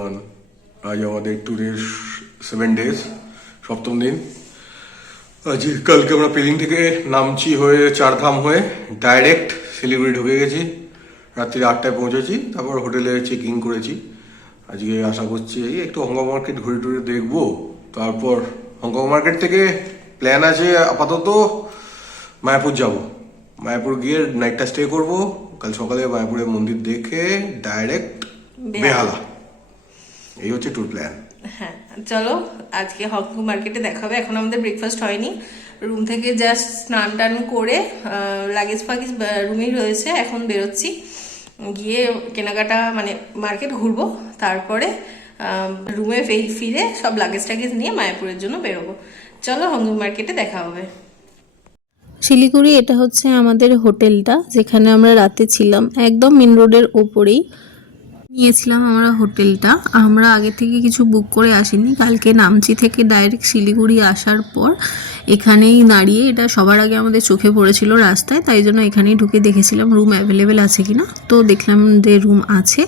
আজ আমাদের ট্যুরের 7 days, সপ্তম দিন। আজ কালকে আমরা পেলিং থেকে নামচি হয়ে চারধাম হয়ে ডাইরেক্ট শিলিগুড়ি ঢুকে গেছি। রাত্রি 8টায় পৌঁছেছি, তারপর হোটেলে চেক ইন করেছি। আজকে আশা করছি একটু হংকং মার্কেট ঘুরে টুরে দেখবো। তারপর হংকং মার্কেট থেকে প্ল্যান আছে আপাতত মায়াপুর যাব। মায়াপুর গিয়ে নাইটটা স্টে করব, কাল সকালে মায়াপুরের মন্দির দেখে ডাইরেক্ট বেহালা। এই হচ্ছে ট্যুর প্ল্যান। হ্যাঁ, চলো আজকে হংকং মার্কেটে দেখা হবে। এখন আমাদের ব্রেকফাস্ট হয়নি, রুম থেকে জাস্ট স্নান টান করে লাগেজ ফাগেজ রুমেই রয়েছে। এখন বেরোচ্ছি, গিয়ে কেনাকাটা মানে মার্কেট ঘুরবো, তারপরে রুমে ফিরে সব লাগেজ টাগেজ নিয়ে মায়াপুরের জন্য বেরোবো। চলো হংকং মার্কেটে দেখা হবে। শিলিগুড়ি, এটা হচ্ছে আমাদের হোটেলটা যেখানে আমরা রাতে ছিলাম। একদম মেন রোডের ওপরেই নিয়েছিলাম আমরা হোটেলটা। আমরা আগে থেকে কিছু বুক করে আসিনি, কালকে নামচি থেকে ডাইরেক্ট শিলিগুড়ি আসার পর এখানেই দাঁড়িয়ে এটা সবার আগে আমাদের চোখে পড়েছিল রাস্তায়, তাই জন্য এখানেই ঢুকে দেখেছিলাম রুম অ্যাভেলেবেল আছে কিনা। তো দেখলাম যে রুম আছে,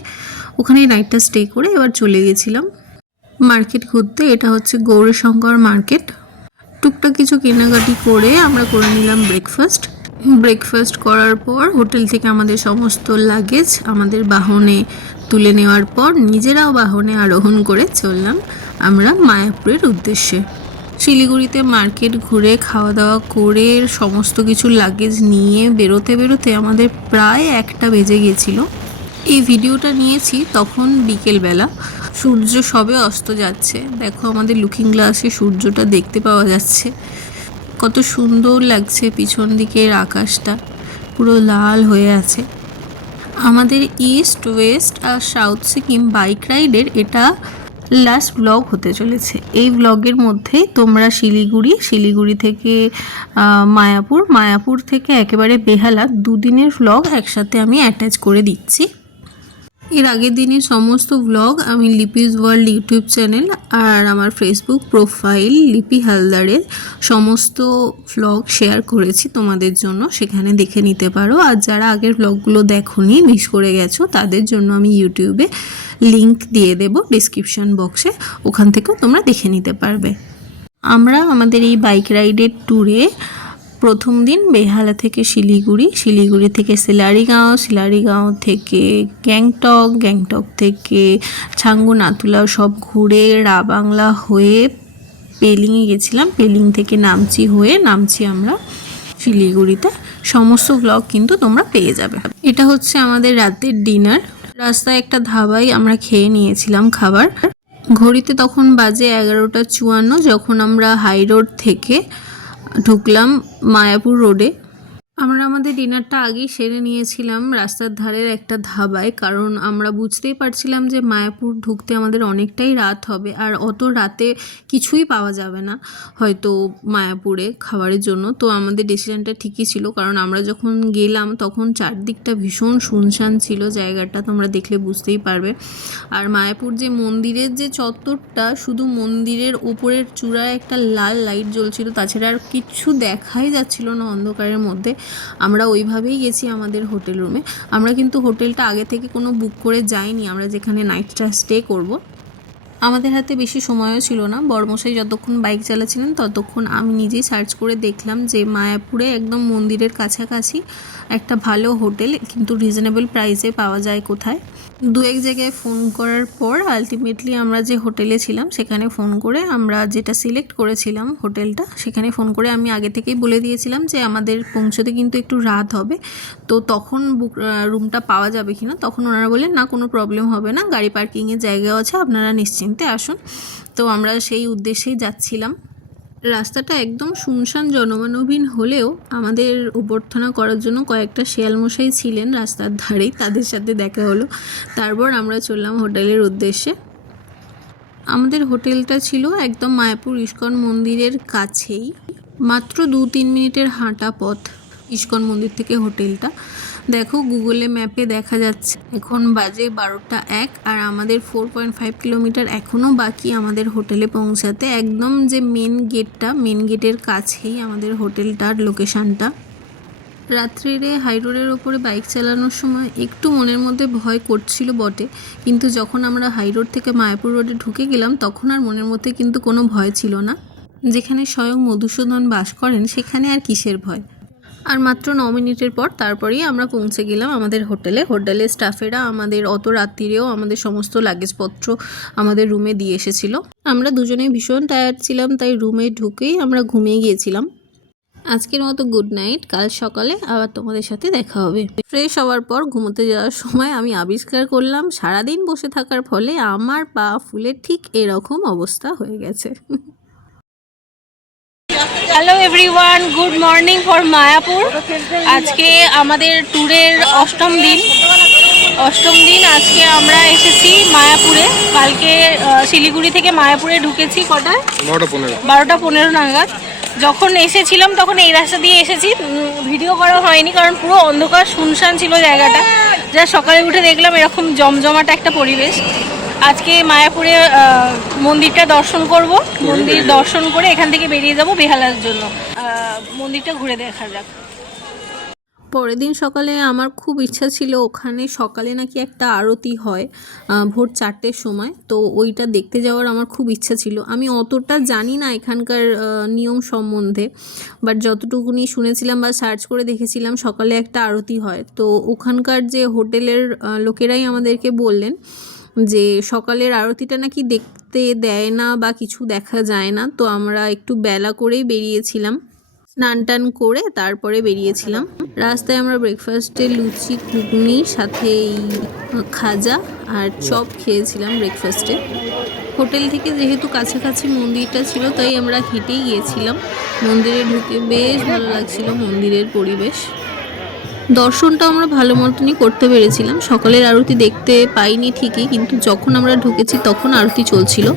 ওখানেই নাইটটা স্টে করে এবার চলে গেছিলাম মার্কেট ঘুরতে। এটা হচ্ছে গৌরীশঙ্কর মার্কেট। টুকটাক কিছু কেনাকাটি করে আমরা করে নিলাম ব্রেকফাস্ট করার পর হোটেল থেকে আমাদের সমস্ত লাগেজ আমাদের বাহনে তুলে নেওয়ার পর নিজেরাও বাহনে আরোহণ করে চললাম আমরা মায়াপুরের উদ্দেশ্যে। শিলিগুড়িতে মার্কেট ঘুরে খাওয়া দাওয়া করে সমস্ত কিছু লাগেজ নিয়ে বেরোতে আমাদের প্রায় 1টা বেজে গেছিলো। এই ভিডিওটা নিয়েছি তখন বিকেলবেলা, সূর্য সবে অস্ত যাচ্ছে। দেখো আমাদের লুকিং গ্লাসে সূর্যটা দেখতে পাওয়া যাচ্ছে, কত সুন্দর লাগছে। পিছন দিকের আকাশটা পুরো লাল হয়ে আছে। আমাদের ইস্ট ওয়েস্ট আর সাউথ সিকিম বাইক রাইডের এটা লাস্ট ব্লগ হতে চলেছে। এই ব্লগের মধ্যেই তোমরা শিলিগুড়ি থেকে মায়াপুর থেকে একেবারে বেহালা 2 দিনের ব্লগ একসাথে আমি অ্যাটাচ করে দিচ্ছি। এর আগের দিনের সমস্ত ব্লগ আমি লিপিস ওয়ার্ল্ড ইউটিউব চ্যানেল আর আমার ফেসবুক প্রোফাইল লিপি হালদারের সমস্ত ব্লগ শেয়ার করেছি তোমাদের জন্য, সেখানে দেখে নিতে পারো। আর যারা আগের ব্লগগুলো দেখোনি, মিস করে গেছো, তাদের জন্য আমি ইউটিউবে লিংক দিয়ে দেব ডিসক্রিপশন বক্সে, ওখান থেকেও তোমরা দেখে নিতে পারবে। আমরা আমাদের এই বাইক রাইডের ট্যুরে প্রথম দিন বেহালা থেকে শিলিগুড়ি থেকে শিলারিগাঁও থেকে গ্যাংটক থেকে ছাঙ্গু নাতুলা সব ঘুরে রাবাংলা হয়ে পেলিংয়ে গেছিলাম। পেলিং থেকে নামছি আমরা শিলিগুড়িতে। সমস্ত ব্লগ কিন্তু তোমরা পেয়ে যাবে। এটা হচ্ছে আমাদের রাতের ডিনার। রাস্তায় একটা ধাবায় আমরা খেয়ে নিয়েছিলাম খাবার। ঘড়িতে তখন বাজে 11টা 54 যখন আমরা হাই রোড থেকে ঢুকলাম মায়াপুর রোডে। আমরা আমাদের ডিনারটা আগেই সেরে নিয়েছিলাম রাস্তার ধারের একটা ধাবায়, কারণ আমরা বুঝতেই পারছিলাম যে মায়াপুর ঢুকতে আমাদের অনেকটাই রাত হবে, আর অত রাতে কিছুই পাওয়া যাবে না হয়তো মায়াপুরে খাবারের জন্য। তো আমাদের ডিসিশনটা ঠিকই ছিল, কারণ আমরা যখন গেলাম তখন চারদিকটা ভীষণ শুনশান ছিল জায়গাটা, তোমরা দেখলে বুঝতেই পারবে। আর মায়াপুর যে মন্দিরের যে চত্বরটা, শুধু মন্দিরের উপরের চূড়ায় একটা লাল লাইট জ্বলছিল, তাছাড়া আর কিচ্ছু দেখাই যাচ্ছিল না অন্ধকারের মধ্যে। আমরা ওইভাবেই গেছি আমাদের হোটেল রুমে। আমরা কিন্তু হোটেলটা আগে থেকে কোনো বুক করে যাইনি, আমরা যেখানে নাইটটা স্টে করব। আমাদের হাতে বেশি সময়ও ছিল না। বড়মশাই যতক্ষণ বাইক চালাচ্ছিলেন ততক্ষণ আমি নিজেই সার্চ করে দেখলাম যে মায়াপুরে একদম মন্দিরের কাছাকাছি একটা ভালো হোটেল কিন্তু রিজনেবল প্রাইসে পাওয়া যায় কোথায়। 2-1 জায়গায় ফোন করার পর আলটিমেটলি আমরা যে হোটেলে ছিলাম সেখানে ফোন করে আমরা যেটা সিলেক্ট করেছিলাম হোটেলটা, সেখানে ফোন করে আমি আগে থেকেই বলে দিয়েছিলাম যে আমাদের পৌঁছতে কিন্তু একটু রাত হবে, তো তখন রুমটা পাওয়া যাবে কিনা। তখন ওনারা বললেন না, কোনো প্রবলেম হবে না, গাড়ি পার্কিংয়ের জায়গা আছে, আপনারা নিশ্চিন্তে আসুন। তো আমরা সেই উদ্দেশ্যেই যাচ্ছিলাম। রাস্তাটা একদম শুনশান জনমানবহীন হলেও আমাদের অভ্যর্থনা করার জন্য কয়েকটা শেয়ালমশাই ছিলেন রাস্তার ধারেই, তাদের সাথে দেখা হলো। তারপর আমরা চললাম হোটেলের উদ্দেশ্যে। আমাদের হোটেলটা ছিল একদম মায়াপুর ইস্কন মন্দিরের কাছেই, মাত্র 2-3 মিনিটের হাঁটা পথ ইস্কন মন্দির থেকে হোটেলটা। দেখো গুগলে ম্যাপে দেখা যাচ্ছে এখন বাজে 12টা 1 আর আমাদের 4.5 কিলোমিটার এখনও বাকি আমাদের হোটেলে পৌঁছাতে। একদম যে মেন গেটের কাছেই আমাদের হোটেলটার লোকেশানটা। রাত্রিরে হাই রোডের ওপরে বাইক চালানোর সময় একটু মনের মধ্যে ভয় করছিল বটে, কিন্তু যখন আমরা হাই রোড থেকে মায়াপুর রোডে ঢুকে গেলাম তখন আর মনের মধ্যে কিন্তু কোনো ভয় ছিল না। যেখানে স্বয়ং মধুসূদন বাস করেন সেখানে আর কিসের ভয়। আর মাত্র 9 মিনিটের পর তারপরেই আমরা পৌঁছে গেলাম আমাদের হোটেলে স্টাফেরা আমাদের অত রাত্রিরেও আমাদের সমস্ত লাগেজপত্র আমাদের রুমে দিয়ে এসেছিল। আমরা দুজনেই ভীষণ টায়ার্ড ছিলাম, তাই রুমে ঢুকেই আমরা ঘুমিয়ে গিয়েছিলাম। আজকের মতো গুড নাইট, কাল সকালে আবার তোমাদের সাথে দেখা হবে। ফ্রেশ হওয়ার পর ঘুমোতে যাওয়ার সময় আমি আবিষ্কার করলাম সারাদিন বসে থাকার ফলে আমার পা ফুলে ঠিক এরকম অবস্থা হয়ে গেছে। Hello everyone, good morning for Mayapur. আজকে আমাদের ট্যুরের অষ্টম দিন। আজকে আমরা এসেছি মায়াপুরে। কালকে শিলিগুড়ি থেকে মায়াপুরে ঢুকেছি কটায়? 12:15 নাগাদ। যখন এসেছিলাম তখন এই রাস্তা দিয়ে এসেছি, ভিডিও করা হয়নি কারণ পুরো অন্ধকার শুনশান ছিল জায়গাটা। যা সকালে উঠে দেখলাম এরকম জমজমাটা একটা পরিবেশ। আজকে মায়াপুরে মন্দিরটা দর্শন করব। মন্দির দর্শন করে এখান থেকে বেরিয়ে যাব বেহালার জন্য। মন্দিরটা ঘুরে দেখা যাক। পরের দিন সকালে আমার খুব ইচ্ছা ছিল, ওখানে সকালে নাকি একটা আরতি হয় ভোর 4টের সময়, তো ওইটা দেখতে যাওয়ার আমার খুব ইচ্ছা ছিল। আমি অতটা জানি না এখানকার নিয়ম সম্বন্ধে, বাট যতটুকুনি শুনেছিলাম বা সার্চ করে দেখেছিলাম সকালে একটা আরতি হয়। তো ওখানকার যে হোটেলের লোকেরাই আমাদেরকে বললেন যে সকালের আরতিটা নাকি দেখতে দেয় না বা কিছু দেখা যায় না। তো আমরা একটু বেলা করেই বেরিয়েছিলাম, স্নান টান করে তারপরে বেরিয়েছিলাম। রাস্তায় আমরা ব্রেকফাস্টে লুচি ঘুগনি সাথে এই খাজা আর চপ খেয়েছিলাম ব্রেকফাস্টে। হোটেল থেকে যেহেতু কাছাকাছি মন্দিরটা ছিল তাই আমরা হেঁটেই গিয়েছিলাম। মন্দিরে ঢুকে বেশ ভালো লাগছিল মন্দিরের পরিবেশ। দর্শনটা আমরা ভালো মতনই করতে পেরেছিলাম। সকালের আরতি দেখতে পাইনি ঠিকই, কিন্তু যখন আমরা ঢুকেছি তখন আরতি চলছিল।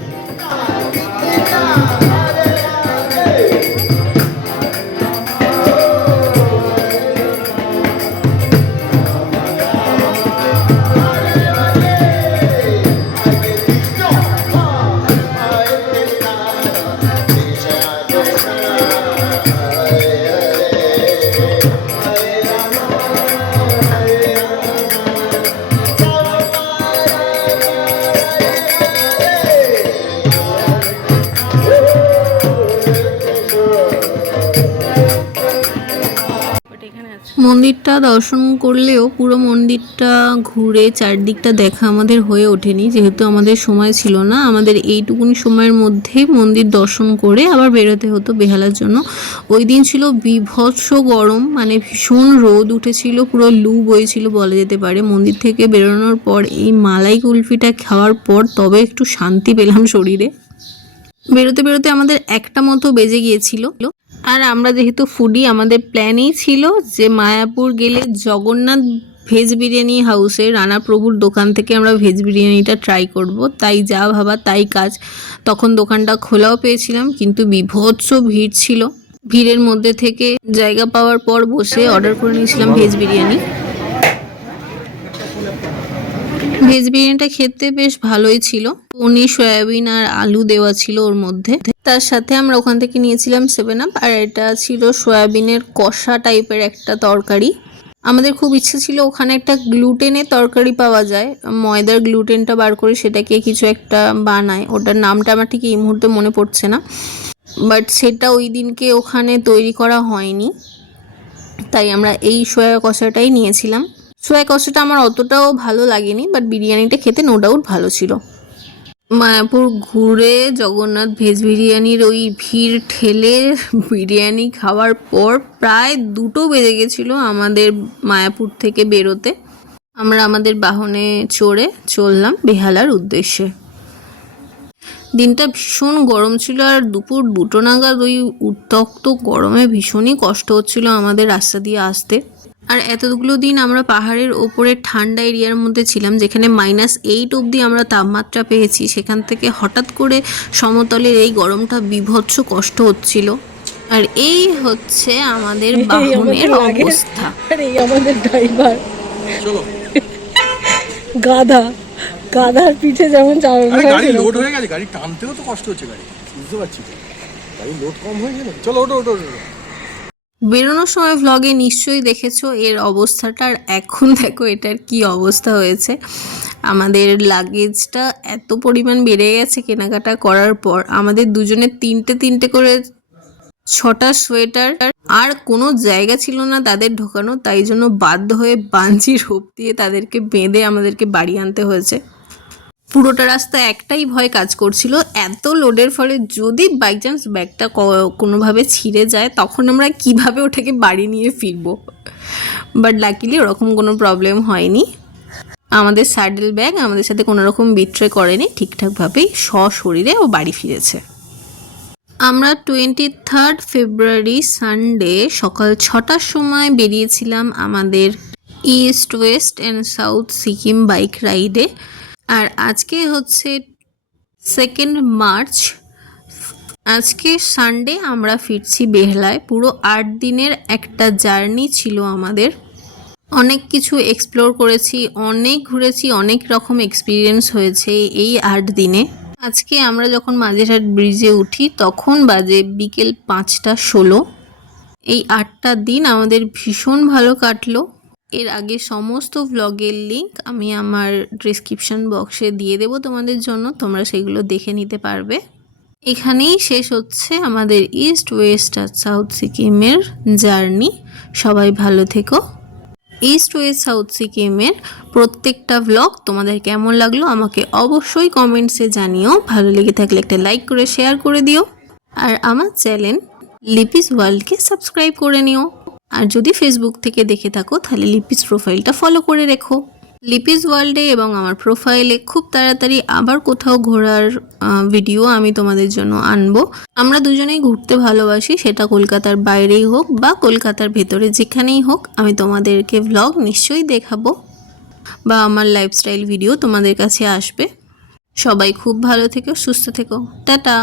মন্দিরটা দর্শন করলেও পুরো মন্দিরটা ঘুরে চারদিকটা দেখা আমাদের হয়ে ওঠেনি, যেহেতু আমাদের সময় ছিল না। আমাদের এইটুকুনি সময়ের মধ্যেই মন্দির দর্শন করে আবার বেরোতে হতো বেহালার জন্য। ওই দিন ছিল বিভৎস গরম, মানে ভীষণ রোদ উঠেছিল, পুরো লু বইছিল বলা যেতে পারে। মন্দির থেকে বেরোনোর পর এই মালাই কুলফিটা খাওয়ার পর তবে একটু শান্তি পেলাম শরীরে। বেরোতে বেরোতে আমাদের 1টা মতো বেজে গিয়েছিল। আর আমরা যেহেতু ফুডি, আমাদের প্ল্যানই ছিল যে মায়াপুর গেলে জগন্নাথ ভেজ বিরিয়ানি হাউসে রানা প্রভুর দোকান থেকে আমরা ভেজ বিরিয়ানিটা ট্রাই করব। তাই যা ভাবা তাই কাজ। তখন দোকানটা খোলাও পেয়েছিলাম, কিন্তু বিভৎস ভিড় ছিল। ভিড়ের মধ্যে থেকে জায়গা পাওয়ার পর বসে অর্ডার করে নিয়েছিলাম ভেজ বিরিয়ানি। ভেজ বিরিয়ানিটা খেতে বেশ ভালোই ছিল। পনির, সয়াবিন আর আলু দেওয়া ছিল ওর মধ্যে। তার সাথে আমরা ওখান থেকে নিয়েছিলাম 7 আপ, আর এটা ছিল সয়াবিনের কষা টাইপের একটা তরকারি। আমাদের খুব ইচ্ছে ছিল ওখানে একটা গ্লুটেনের তরকারি পাওয়া যায়, ময়দার গ্লুটেনটা বার করে সেটাকে কিছু একটা বানায়, ওটার নামটা আমার ঠিক এই মুহূর্তে মনে পড়ছে না, বাট সেটা ওই দিনকে ওখানে তৈরি করা হয়নি। তাই আমরা এই সয়া কষাটাই নিয়েছিলাম। সয়া কষাটা আমার অতটাও ভালো লাগেনি, বাট বিরিয়ানিটা খেতে নো ডাউট ভালো ছিল। মায়াপুর ঘুরে জগন্নাথ ভেজ বিরিয়ানির ওই ভিড় ঠেলে বিরিয়ানি খাওয়ার পর প্রায় 2টো বেজে গেছিলো আমাদের মায়াপুর থেকে বেরোতে। আমরা আমাদের বাহনে চড়ে চললাম বেহালার উদ্দেশ্যে। দিনটা ভীষণ গরম ছিল, আর দুপুর 2টো নাগাদ ওই উত্তপ্ত গরমে ভীষণই কষ্ট হচ্ছিল আমাদের রাস্তা দিয়ে আসতে। আর এতগুলো দিন আমরা পাহাড়ের ওপরে ঠান্ডা এরিয়ার মধ্যে ছিলাম, যেখানে -8 অবধি আমরা তাপমাত্রা পেয়েছি। সেখান থেকে হঠাৎ করে সমতলের এই গরমটা বিভৎস কষ্ট হচ্ছিল। আর এই হচ্ছে আমাদের বাহনের অবস্থা। আর এই আমাদের ড্রাইভার গাধার পিঠে যেমন চালানো হয়। গাড়ি লোড হয়ে গেছে, গাড়ি টানতেও তো কষ্ট হচ্ছে, গাড়ি বুঝতে পারছি তো, গাড়ি লোড কম হয়ে গেল। চলো ওটো। বেরোনোর সময় ভ্লগে নিশ্চয়ই দেখেছো এর অবস্থাটা, আর এখন দেখো এটার কি অবস্থা হয়েছে। আমাদের লাগেজটা এত পরিমাণ বেড়ে গেছে কেনাকাটা করার পর, আমাদের দুজনের তিনটে করে 6টা সোয়েটার, আর কোনো জায়গা ছিল না তাদের ঢোকানো, তাই জন্য বাধ্য হয়ে বাঞ্জি রোপ দিয়ে তাদেরকে বেঁধে আমাদেরকে বাড়ি আনতে হয়েছে। পুরোটা রাস্তা একটাই ভয় কাজ করছিল, এত লোডের ফলে যদি বাই চান্স ব্যাগটা কোনোভাবে ছিঁড়ে যায় তখন আমরা কিভাবে ওটাকে বাড়ি নিয়ে ফিরবো। বাট লাকিলি ওরকম কোনো প্রবলেম হয়নি। আমাদের স্যাডেল ব্যাগ আমাদের সাথে কোনো রকম বিট্রে করেনি, ঠিকঠাকভাবেই সশরীরে ও বাড়ি ফিরেছে। আমরা 23 ফেব্রুয়ারি সানডে সকাল 6টার সময় বেরিয়েছিলাম আমাদের east West and south Sikkim bike রাইডে। আর আজকে হচ্ছে 2 মার্চ, আজকে সানডে আমরা ফিরছি বেহলায়। পুরো 8 দিনের একটা জার্নি ছিল আমাদের, অনেক কিছু এক্সপ্লোর করেছি, অনেক ঘুরেছি, অনেক রকম এক্সপিরিয়েন্স হয়েছে এই 8 দিনে। আজকে আমরা যখন মাঝেরহাট ব্রিজে উঠি তখন বাজে বিকেল 5টা 16। এই 8টা দিন আমাদের ভীষণ ভালো কাটলো। এর আগে সমস্ত ভ্লগের লিঙ্ক আমি আমার ডেসক্রিপশন বক্সে দিয়ে দেবো তোমাদের জন্য, তোমরা সেগুলো দেখে নিতে পারবে। এখানেই শেষ হচ্ছে আমাদের ইস্ট ওয়েস্ট আর সাউথ সিকিমের জার্নি। সবাই ভালো থেকো। ইস্ট ওয়েস্ট সাউথ সিকিমের প্রত্যেকটা ভ্লগ তোমাদের কেমন লাগলো আমাকে অবশ্যই কমেন্টসে জানিও। ভালো লেগে থাকলে একটা লাইক করে শেয়ার করে দিও, আর আমার চ্যানেল লিপিস ওয়ার্ল্ডকে সাবস্ক্রাইব করে নিও। আর যদি ফেসবুক থেকে দেখে থাকো তাহলে লিপিস প্রোফাইলটা ফলো করে রেখো। লিপিস ওয়ার্ল্ডে এবং আমার প্রোফাইলে খুব তাড়াতাড়ি আবার কোথাও ঘোরার ভিডিও আমি তোমাদের জন্য আনবো। আমরা দুজনেই ঘুরতে ভালোবাসি, সেটা কলকাতার বাইরেই হোক বা কলকাতার ভেতরে যেখানেই হোক, আমি তোমাদেরকে ভ্লগ নিশ্চয়ই দেখাবো বা আমার লাইফস্টাইল ভিডিও তোমাদের কাছে আসবে। সবাই খুব ভালো থেকো, সুস্থ থেকো, টাটা।